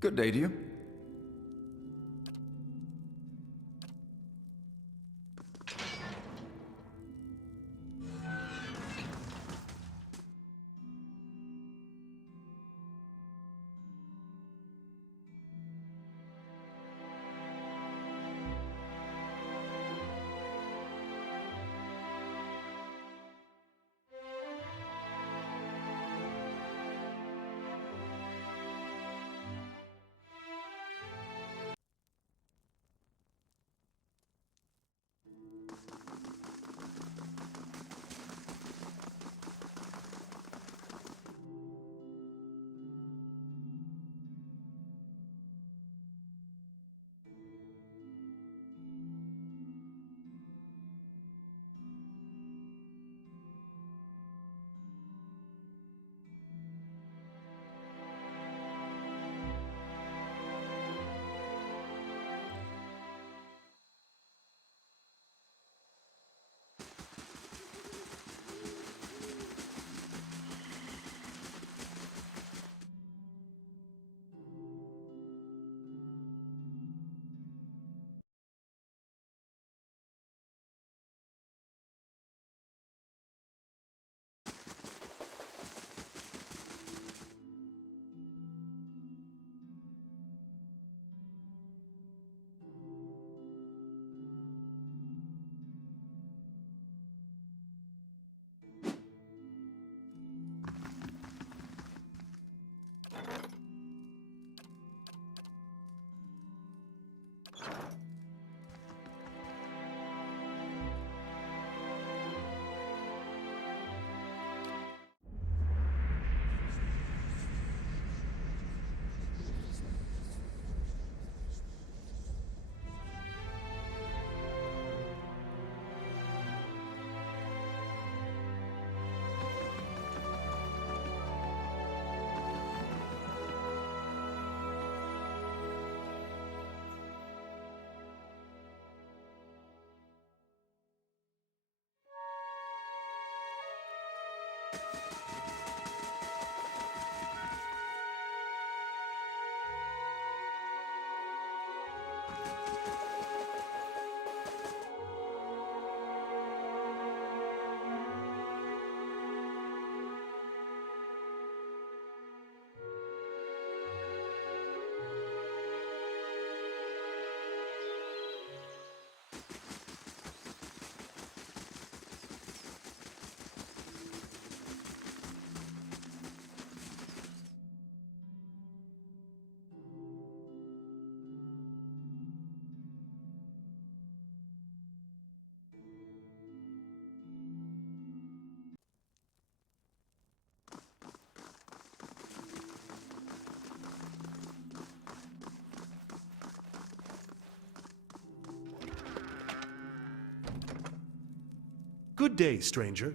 Good day to you. Good day, stranger.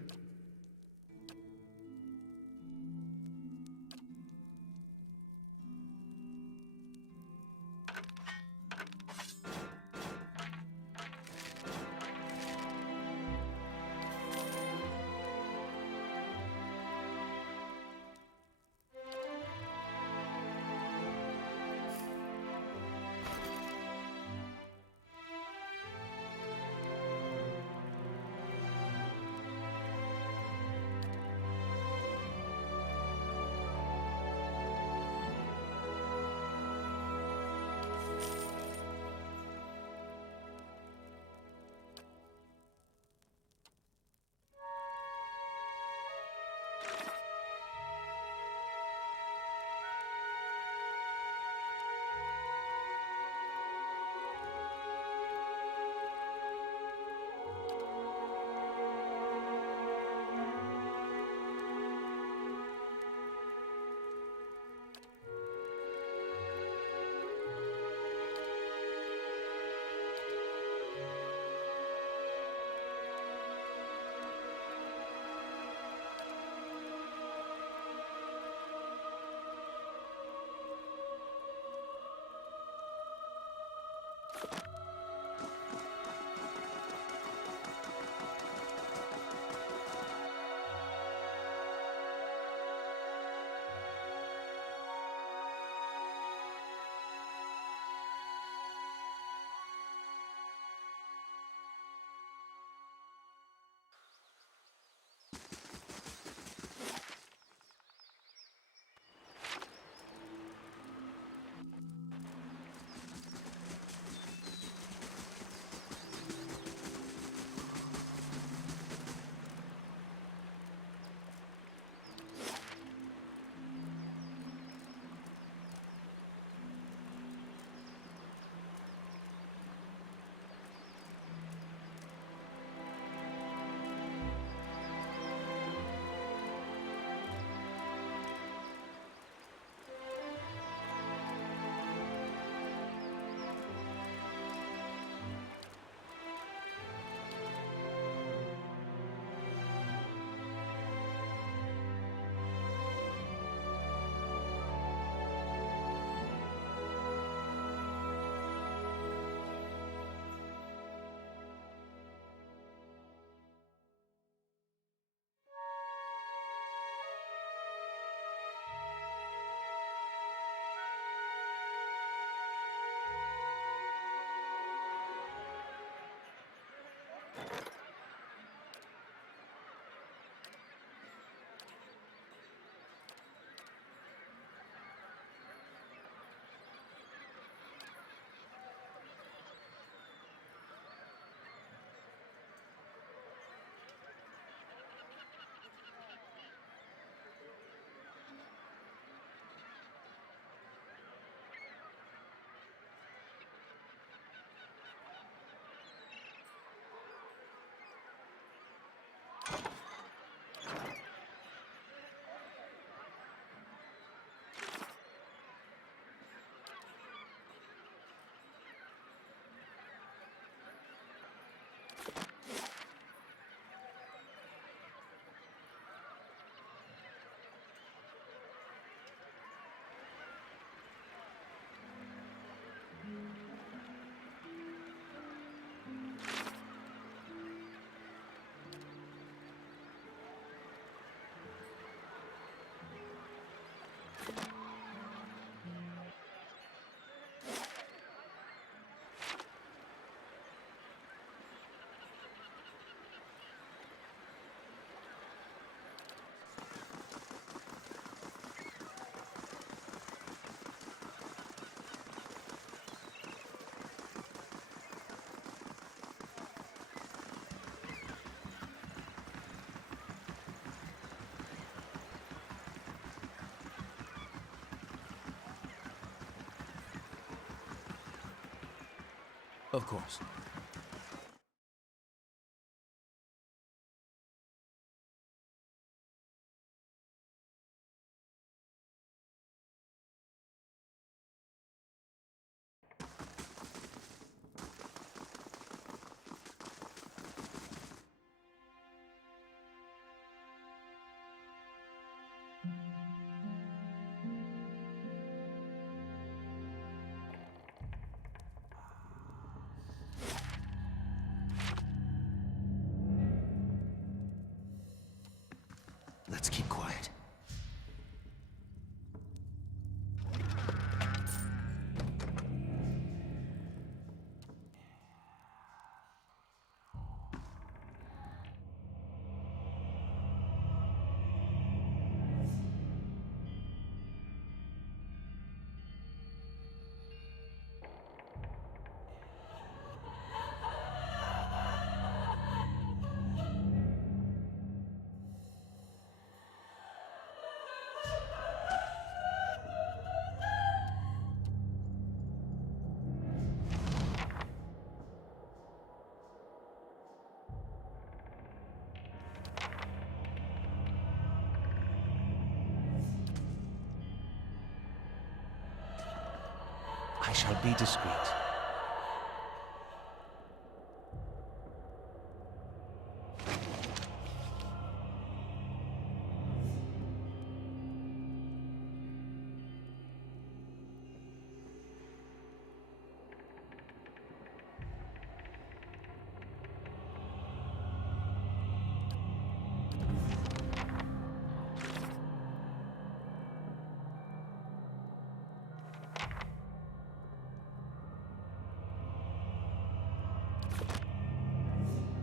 Of course. Let's keep quiet. I shall be discreet.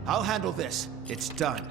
I'll handle this. It's done.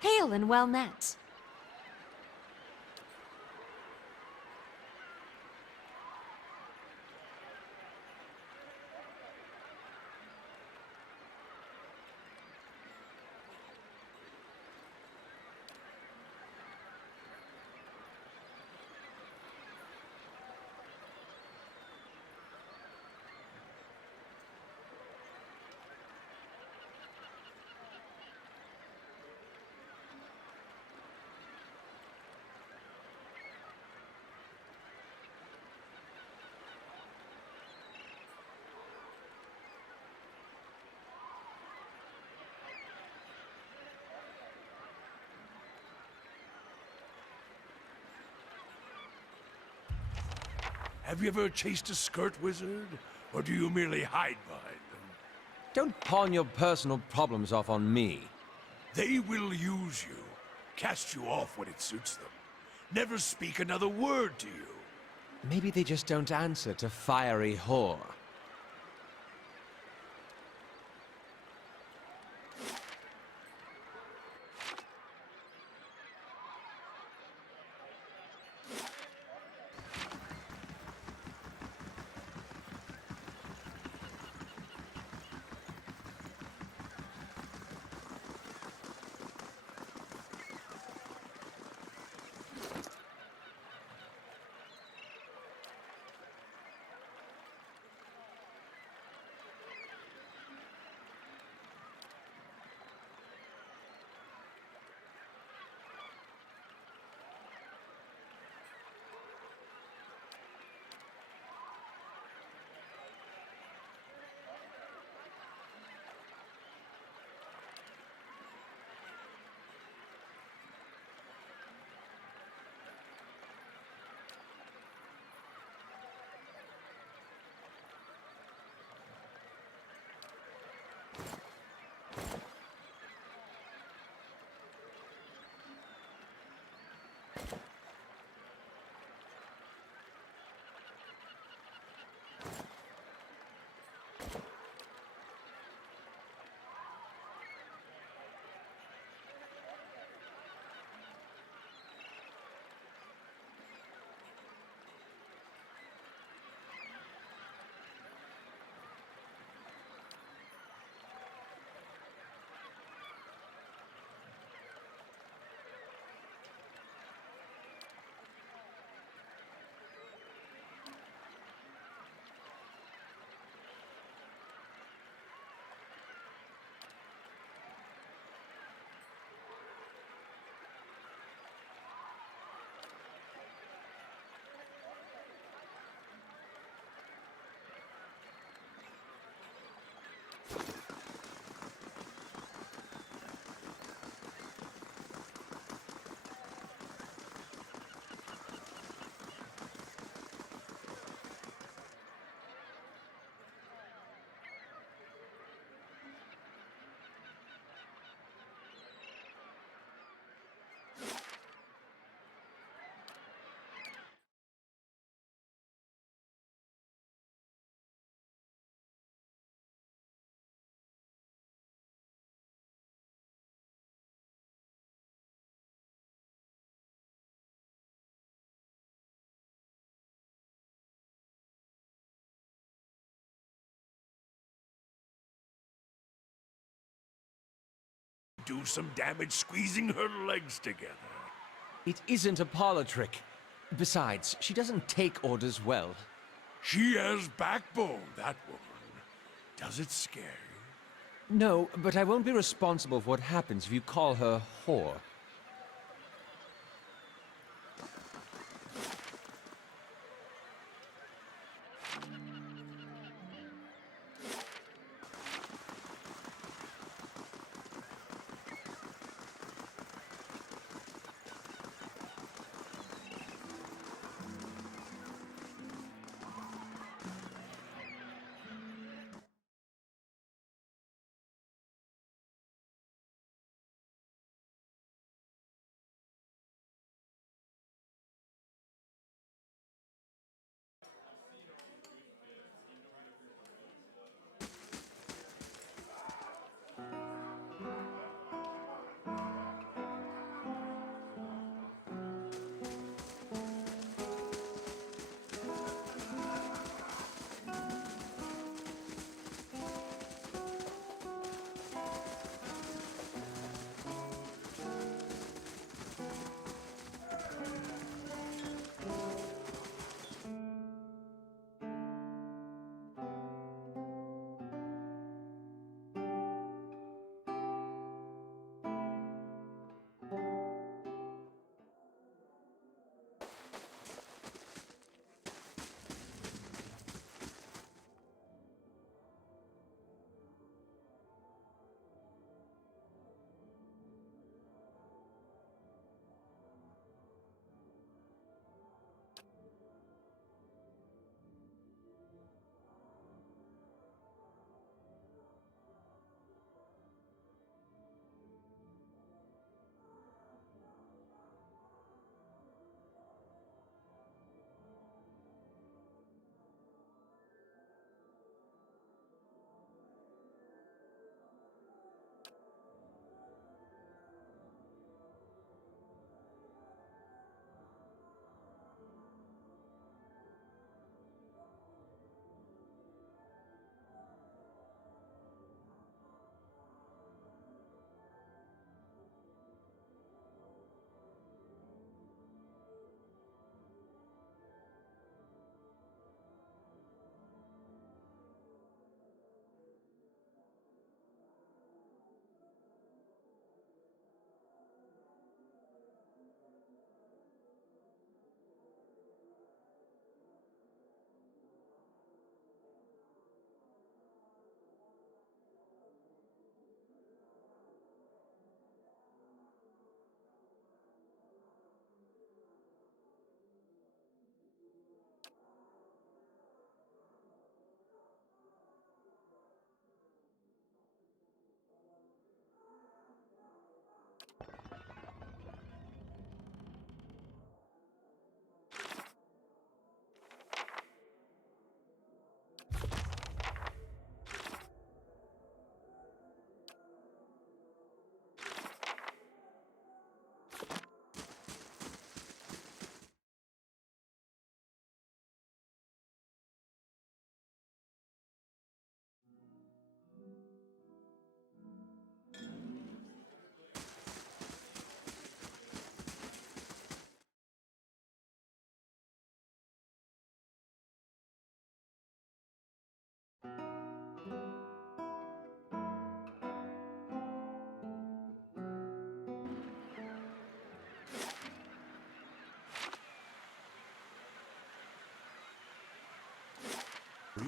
Hail and well met. Have you ever chased a skirt wizard? Or do you merely hide behind them? Don't pawn your personal problems off on me. They will use you, cast you off when it suits them. Never speak another word to you. Maybe they just don't answer to fiery whore. do some damage squeezing her legs together. It isn't a parlor trick. Besides, she doesn't take orders well. She has backbone, that woman. Does it scare you? No, but I won't be responsible for what happens if you call her whore.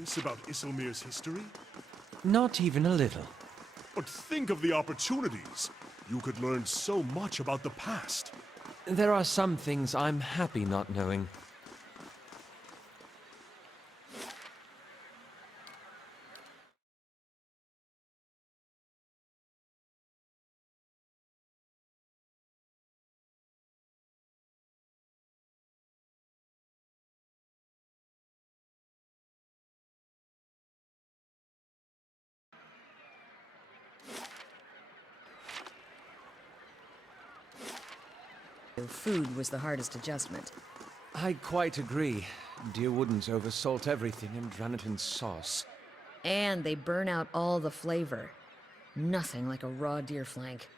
Curious about Isilmir's history? Not even a little. But think of the opportunities. You could learn so much about the past. There are some things I'm happy not knowing. Food was the hardest adjustment. I quite agree. Deer Woodens oversalt everything and drown it in sauce. And they burn out all the flavor. Nothing like a raw deer flank.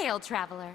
Hail, traveler.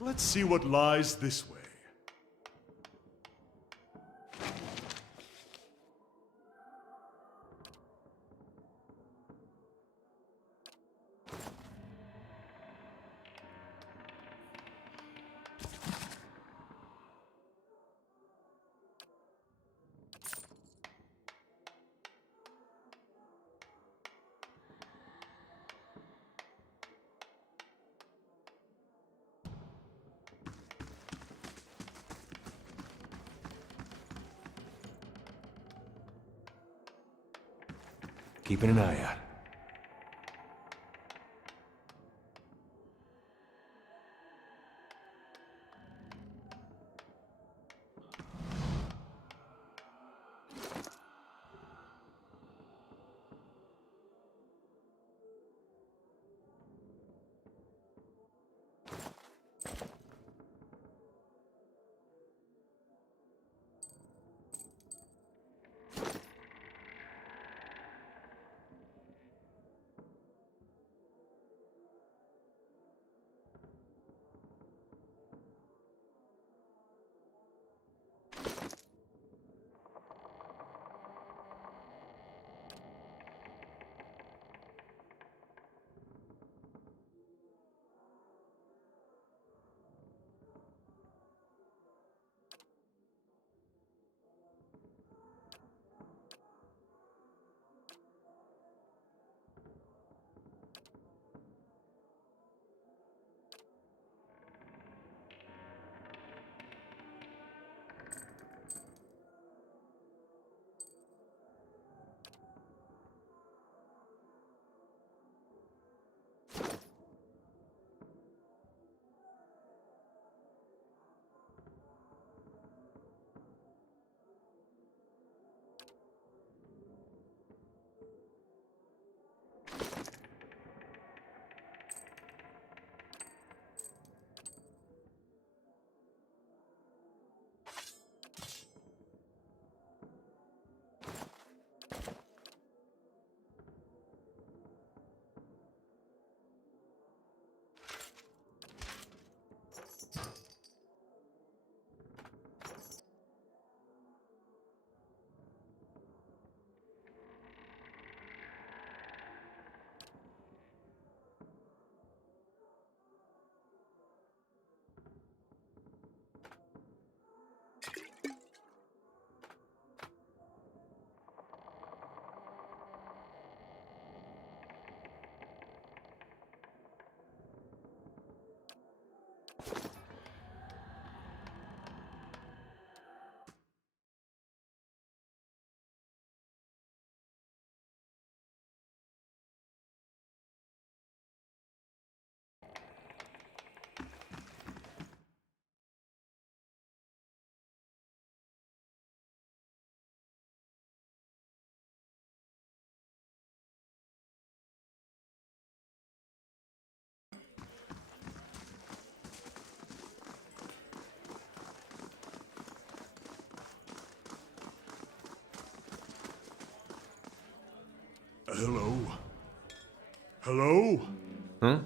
Let's see what lies this way. Keeping an eye out. Hello? Hello? Huh?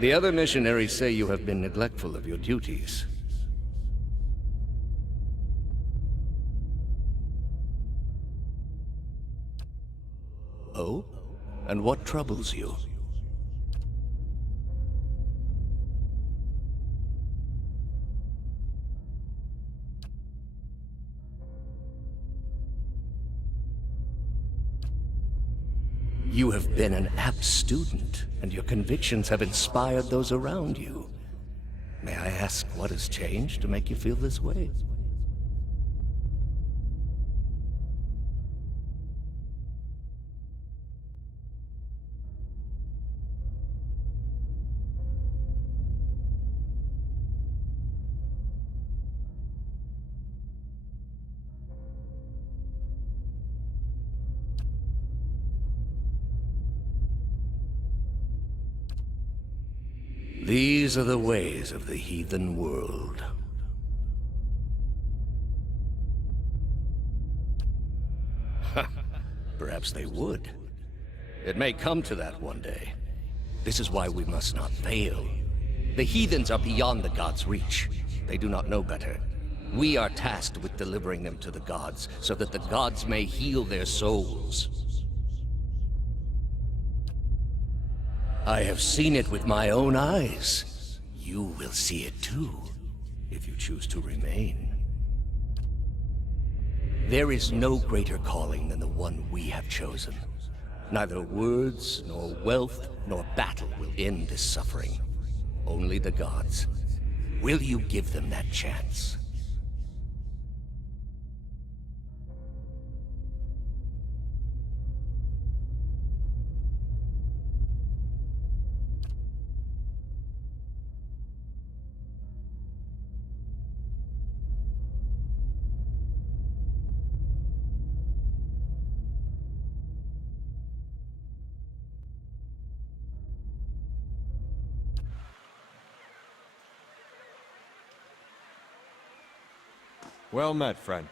The other missionaries say you have been neglectful of your duties. Oh? And what troubles you? You have been an apt student, and your convictions have inspired those around you. May I ask what has changed to make you feel this way? These are the ways of the heathen world. Perhaps they would. It may come to that one day. This is why we must not fail. The heathens are beyond the gods' reach. They do not know better. We are tasked with delivering them to the gods, so that the gods may heal their souls. I have seen it with my own eyes. You will see it too, if you choose to remain. There is no greater calling than the one we have chosen. Neither words, nor wealth, nor battle will end this suffering. Only the gods. Will you give them that chance? Well met, friend.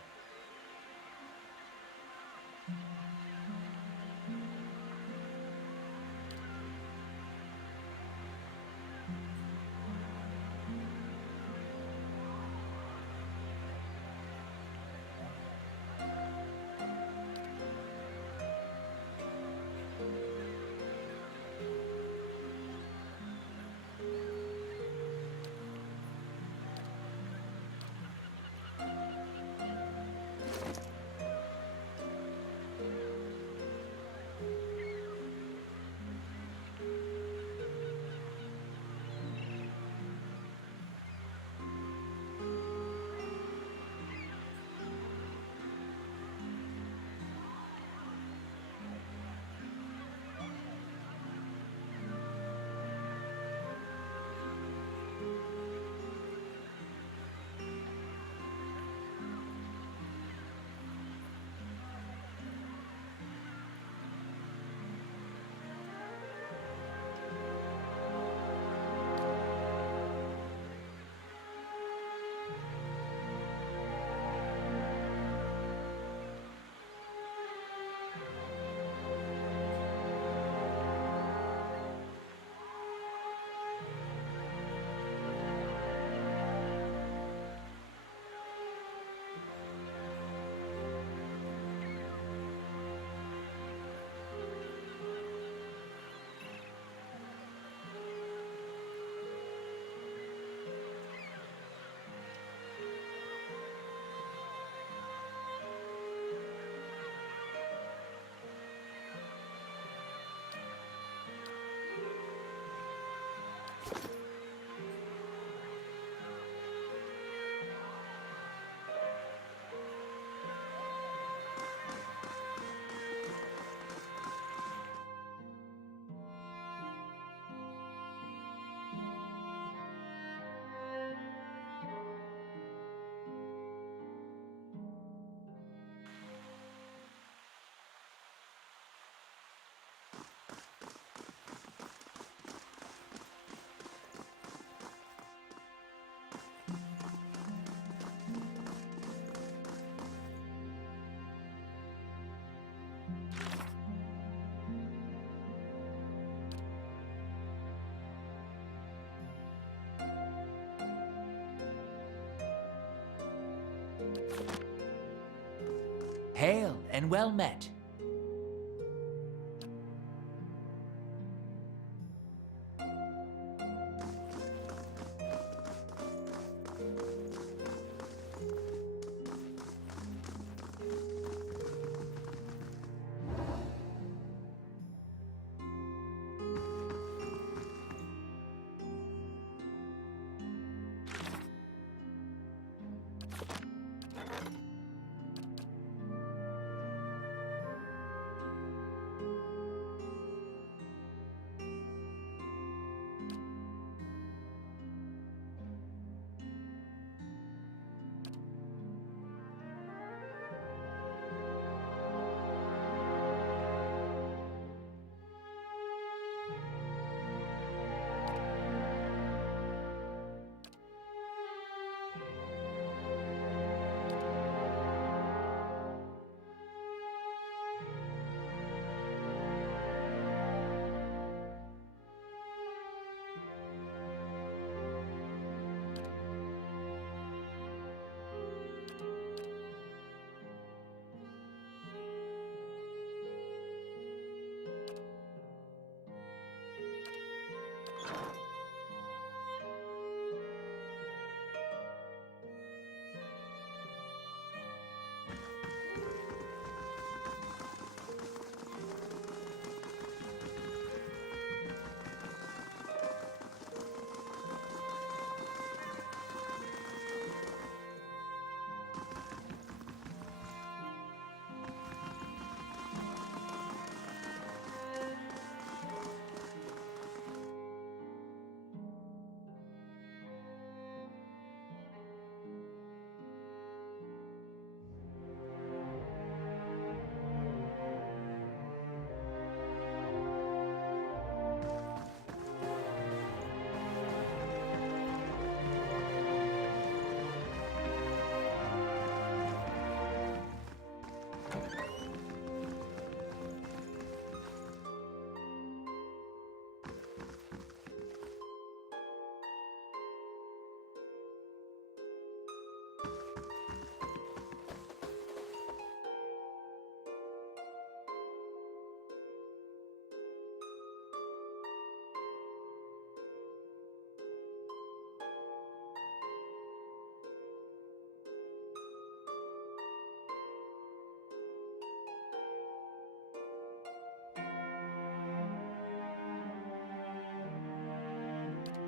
Hail and well met.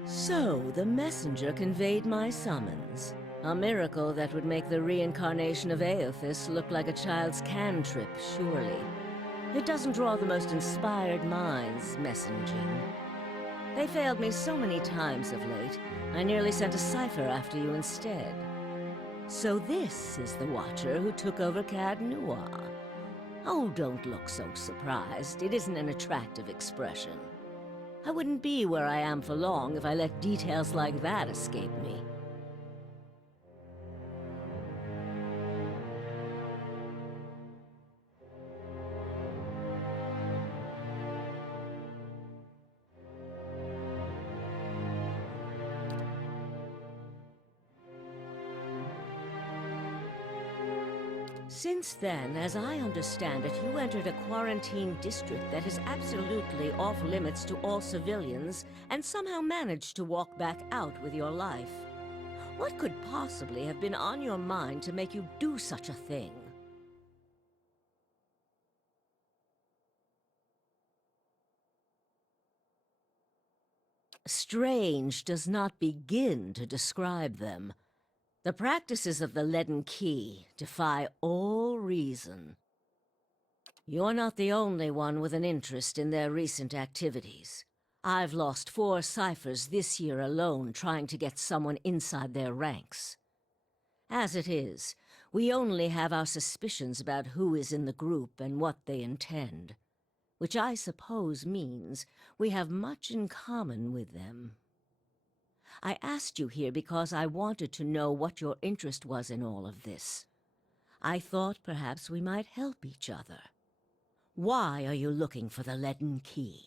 So, the messenger conveyed my summons. A miracle that would make the reincarnation of Aothis look like a child's cantrip, surely. It doesn't draw the most inspired minds, messaging. They failed me so many times of late, I nearly sent a cipher after you instead. So this is the Watcher who took over Continúa. Oh, don't look so surprised. It isn't an attractive expression. I wouldn't be where I am for long if I let details like that escape me. Since then, as I understand it, you entered a quarantine district that is absolutely off-limits to all civilians, and somehow managed to walk back out with your life. What could possibly have been on your mind to make you do such a thing? Strange does not begin to describe them. The practices of the Leaden Key defy all reason. You're not the only one with an interest in their recent activities. I've lost 4 ciphers this year alone trying to get someone inside their ranks. As it is, we only have our suspicions about who is in the group and what they intend, which I suppose means we have much in common with them. I asked you here because I wanted to know what your interest was in all of this. I thought perhaps we might help each other. Why are you looking for the Leaden Key?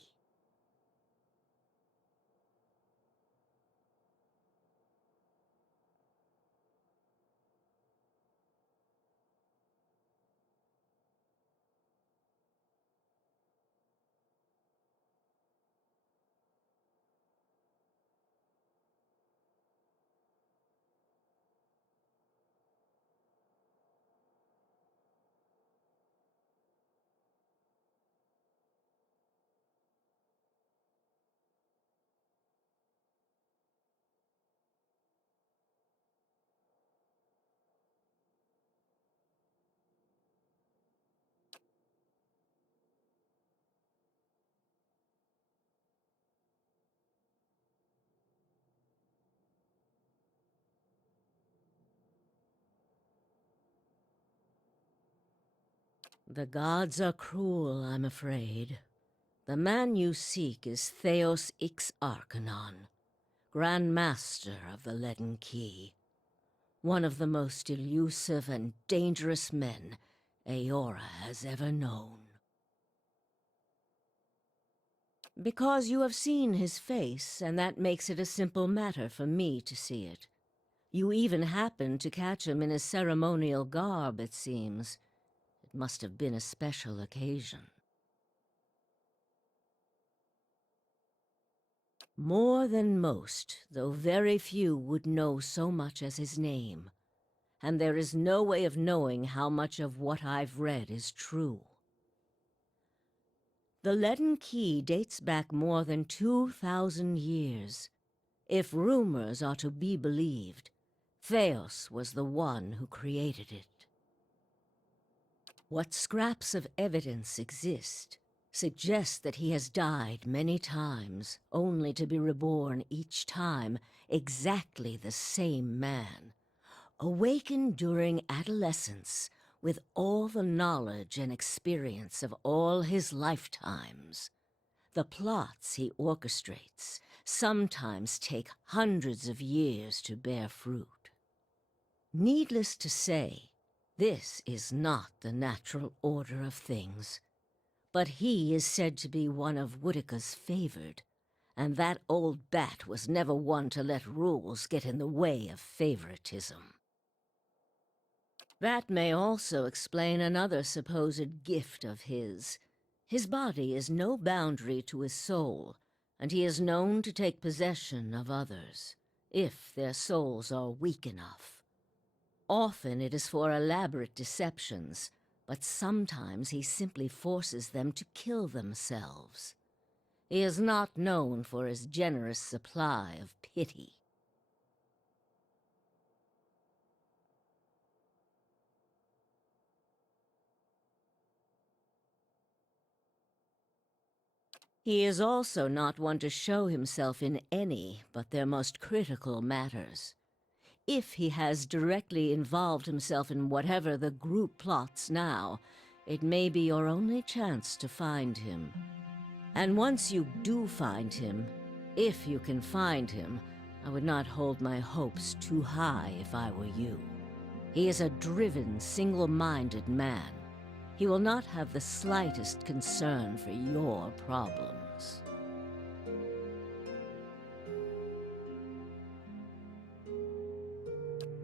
The gods are cruel, I'm afraid. The man you seek is Theos Ix Arcanon, Grand Master of the Leaden Key. One of the most elusive and dangerous men Eora has ever known. Because you have seen his face, and that makes it a simple matter for me to see it. You even happened to catch him in his ceremonial garb, it seems. It must have been a special occasion. More than most, though very few would know so much as his name. And there is no way of knowing how much of what I've read is true. The Leaden Key dates back more than 2,000 years. If rumors are to be believed, Theos was the one who created it. What scraps of evidence exist suggest that he has died many times, only to be reborn each time exactly the same man, awakened during adolescence with all the knowledge and experience of all his lifetimes. The plots he orchestrates sometimes take hundreds of years to bear fruit. Needless to say, this is not the natural order of things. But he is said to be one of Woodica's favored, and that old bat was never one to let rules get in the way of favoritism. That may also explain another supposed gift of his. His body is no boundary to his soul, and he is known to take possession of others, if their souls are weak enough. Often it is for elaborate deceptions, but sometimes he simply forces them to kill themselves. He is not known for his generous supply of pity. He is also not one to show himself in any but their most critical matters. If he has directly involved himself in whatever the group plots now, it may be your only chance to find him. And once you do find him, if you can find him, I would not hold my hopes too high if I were you. He is a driven, single-minded man. He will not have the slightest concern for your problems.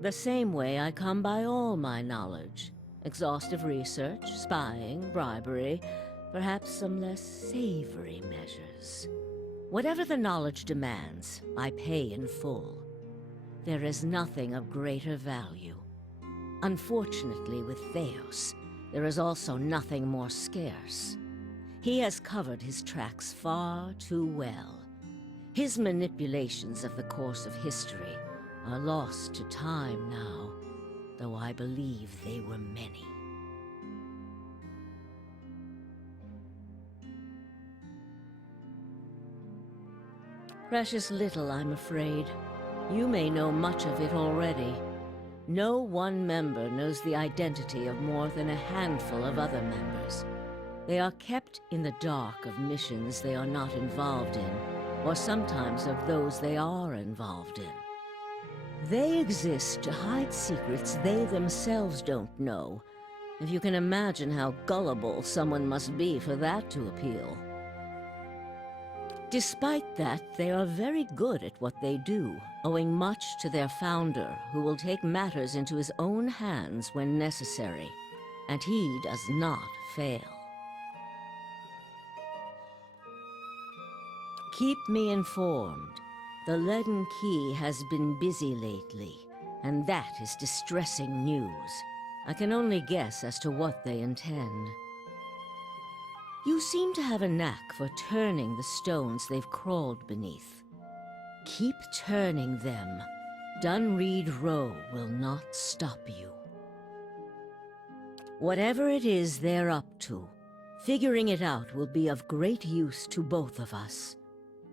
The same way I come by all my knowledge. Exhaustive research, spying, bribery, perhaps some less savory measures. Whatever the knowledge demands, I pay in full. There is nothing of greater value. Unfortunately, with Theos, there is also nothing more scarce. He has covered his tracks far too well. His manipulations of the course of history are lost to time now, though I believe they were many. Precious little, I'm afraid. You may know much of it already. No one member knows the identity of more than a handful of other members. They are kept in the dark of missions they are not involved in, or sometimes of those they are involved in. They exist to hide secrets they themselves don't know. If you can imagine how gullible someone must be for that to appeal. Despite that, they are very good at what they do, owing much to their founder, who will take matters into his own hands when necessary, and he does not fail. Keep me informed. The Leaden Key has been busy lately, and that is distressing news. I can only guess as to what they intend. You seem to have a knack for turning the stones they've crawled beneath. Keep turning them. Dunreed Row will not stop you. Whatever it is they're up to, figuring it out will be of great use to both of us.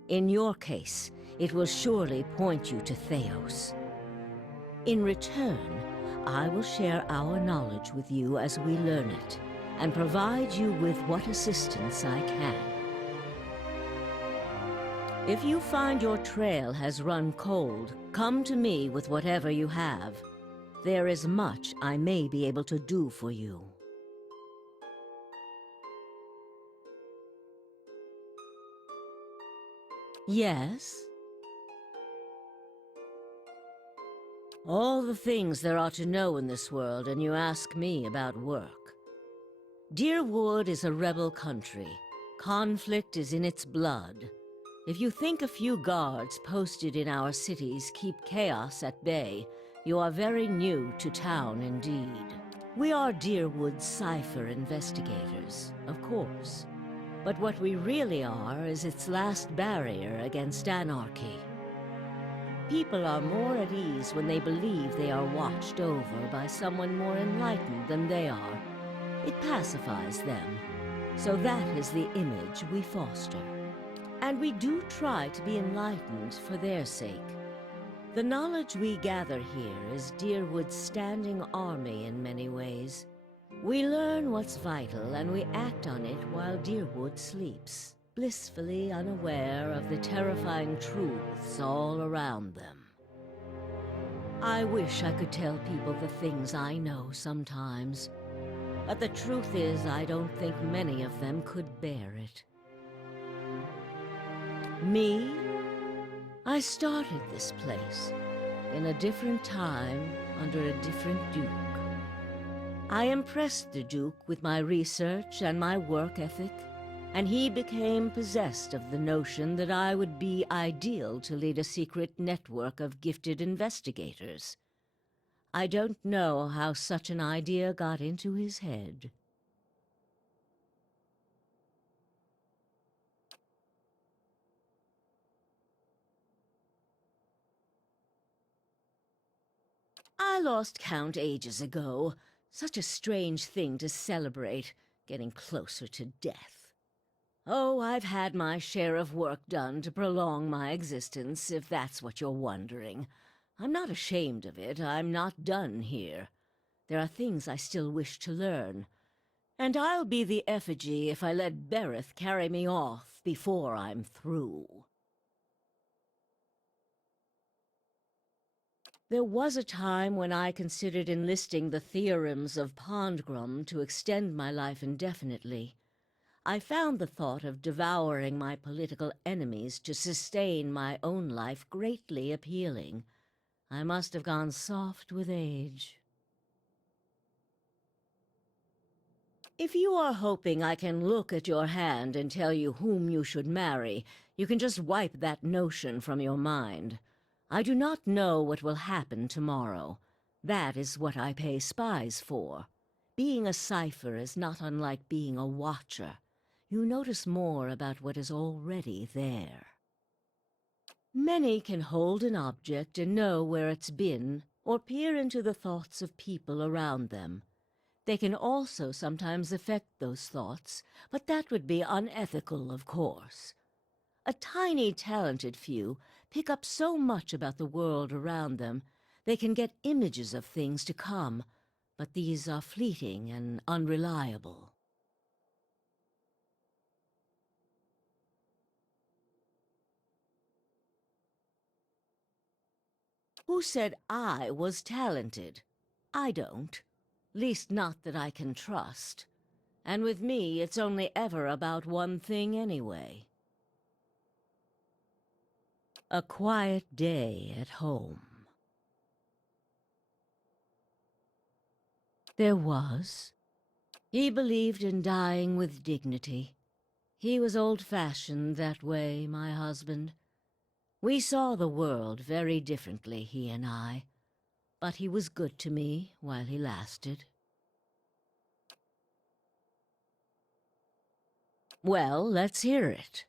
In your case, it will surely point you to Theos. In return, I will share our knowledge with you as we learn it, and provide you with what assistance I can. If you find your trail has run cold, come to me with whatever you have. There is much I may be able to do for you. Yes? All the things there are to know in this world, and you ask me about work. Deerwood is a rebel country. Conflict is in its blood. If you think a few guards posted in our cities keep chaos at bay, you are very new to town indeed. We are Deerwood's cipher investigators, of course. But what we really are is its last barrier against anarchy. People are more at ease when they believe they are watched over by someone more enlightened than they are. It pacifies them. So that is the image we foster. And we do try to be enlightened for their sake. The knowledge we gather here is Deerwood's standing army in many ways. We learn what's vital and we act on it while Deerwood sleeps, blissfully unaware of the terrifying truths all around them. I wish I could tell people the things I know sometimes, but the truth is I don't think many of them could bear it. Me? I started this place, in a different time, under a different Duke. I impressed the Duke with my research and my work ethic, and he became possessed of the notion that I would be ideal to lead a secret network of gifted investigators. I don't know how such an idea got into his head. I lost count ages ago. Such a strange thing to celebrate, getting closer to death. Oh, I've had my share of work done to prolong my existence, if that's what you're wondering. I'm not ashamed of it. I'm not done here. There are things I still wish to learn. And I'll be the effigy if I let Bereth carry me off before I'm through. There was a time when I considered enlisting the theorems of Pondgrum to extend my life indefinitely. I found the thought of devouring my political enemies to sustain my own life greatly appealing. I must have gone soft with age. If you are hoping I can look at your hand and tell you whom you should marry, you can just wipe that notion from your mind. I do not know what will happen tomorrow. That is what I pay spies for. Being a cipher is not unlike being a watcher. You notice more about what is already there. Many can hold an object and know where it's been, or peer into the thoughts of people around them. They can also sometimes affect those thoughts, but that would be unethical, of course. A tiny, talented few pick up so much about the world around them, they can get images of things to come, but these are fleeting and unreliable. Who said I was talented? I don't. Least not that I can trust. And with me, it's only ever about one thing anyway. A quiet day at home. There was. He believed in dying with dignity. He was old-fashioned that way, my husband. We saw the world very differently, he and I. But he was good to me while he lasted. Well, let's hear it.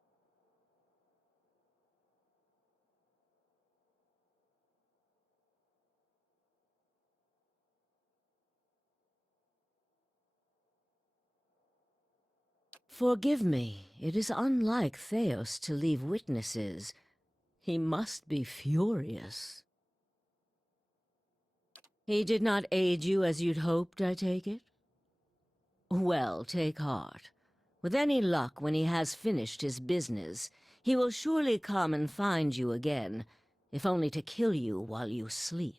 Forgive me, it is unlike Theos to leave witnesses. He must be furious. He did not aid you as you'd hoped, I take it? Well, take heart. With any luck, when he has finished his business, he will surely come and find you again, if only to kill you while you sleep.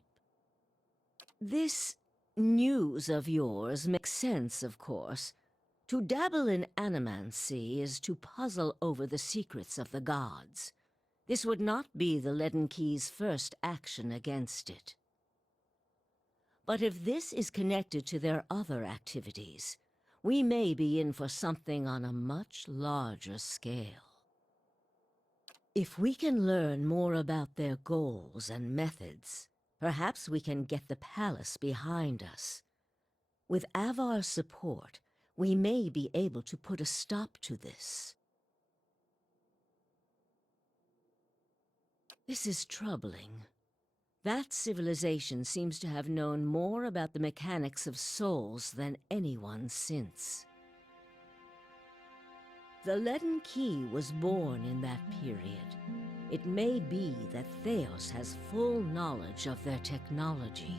This news of yours makes sense, of course. To dabble in animancy is to puzzle over the secrets of the gods. This would not be the Leaden Key's first action against it. But if this is connected to their other activities, we may be in for something on a much larger scale. If we can learn more about their goals and methods, perhaps we can get the palace behind us. With Avar's support, we may be able to put a stop to this. This is troubling. That civilization seems to have known more about the mechanics of souls than anyone since. The Leaden Key was born in that period. It may be that Theos has full knowledge of their technology.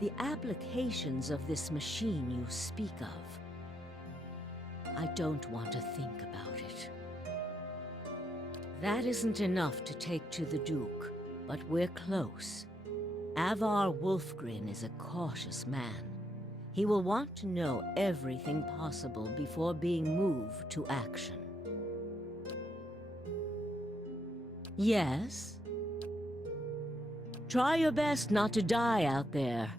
The applications of this machine you speak of, I don't want to think about it. That isn't enough to take to the Duke, but we're close. Avar Wolfgren is a cautious man. He will want to know everything possible before being moved to action. Yes? Try your best not to die out there.